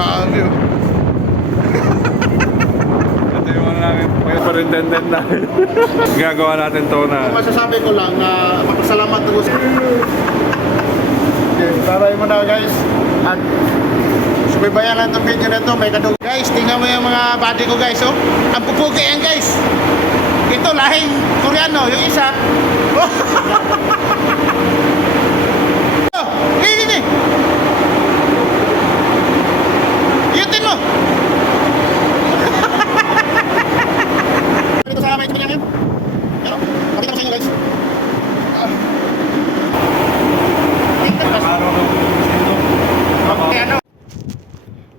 Grabe oh. Ito yung ano namin, may superintendent namin. Gagawa natin to na. Masasabi ko lang na magpasalamat ako sa... Okay, taray mo na guys. At subaybayan lang itong video na ito. May kadug. Guys, tingnan mo yung mga body ko guys oh. Ang pupugi yan guys. Ito lahing Koreano, yung isa. Oh, ini. Yutin mo. Ito sa amin yan. Pero, pakita ko sa inyo guys. Okay, ano?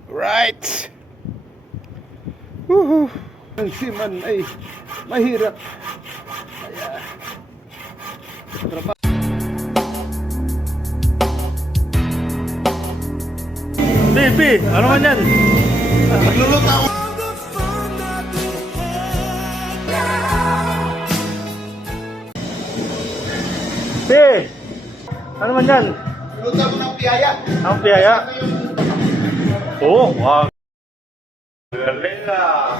Right. Woohoo. Ang siman ay mahirap. Kaya trabaho. Baby, ano man yan? Nagluluto ako. Be! Ano man yan? Nagluluto ako ng piyaya. Ang piyaya? Oo, wow. Galela.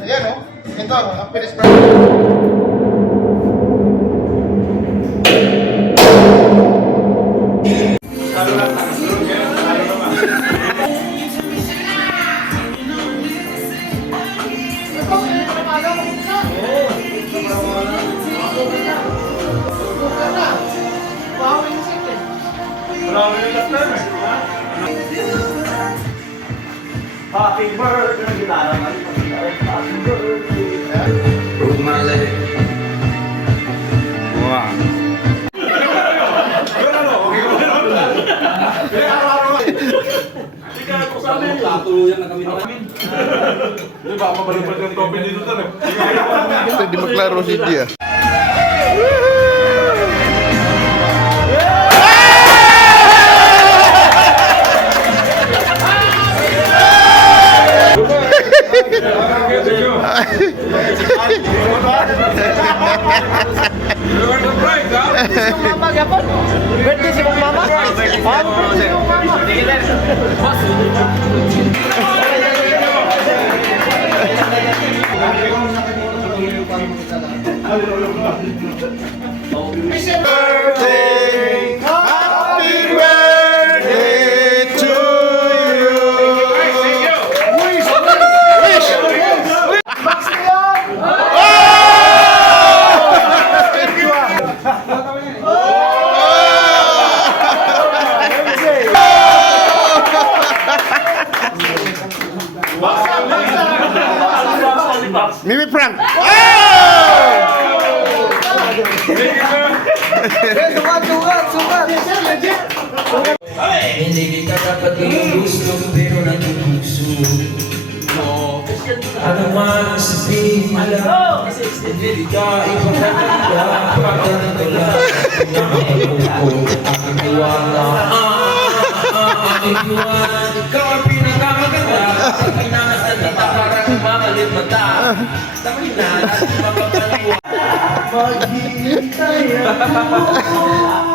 Ayan o. Ito ang finished product. Happy birthday, happy birthday. Wow. Tatuluyan na kami namin. Di ba, mabalipat yung topi dito to. Ito, di maklaro si Dia. Mama, gapon. Birthday si Mama. Birthday si Mama. Birthday, happy birthday to you. Wish. Mimi prank. Hindi kita dapat yung gusto pero nagpupuso mo. Ano man ang sabihin nila, hindi ka ipagkakita. Pagkakita lang, nakapagpupo, aking iwala. Aking iwala, ikaw ang pinakamaganda. Sa pinakasalita, parang mamalit mata. Sabi na, natin mapapaliwa. Maghihintay ako.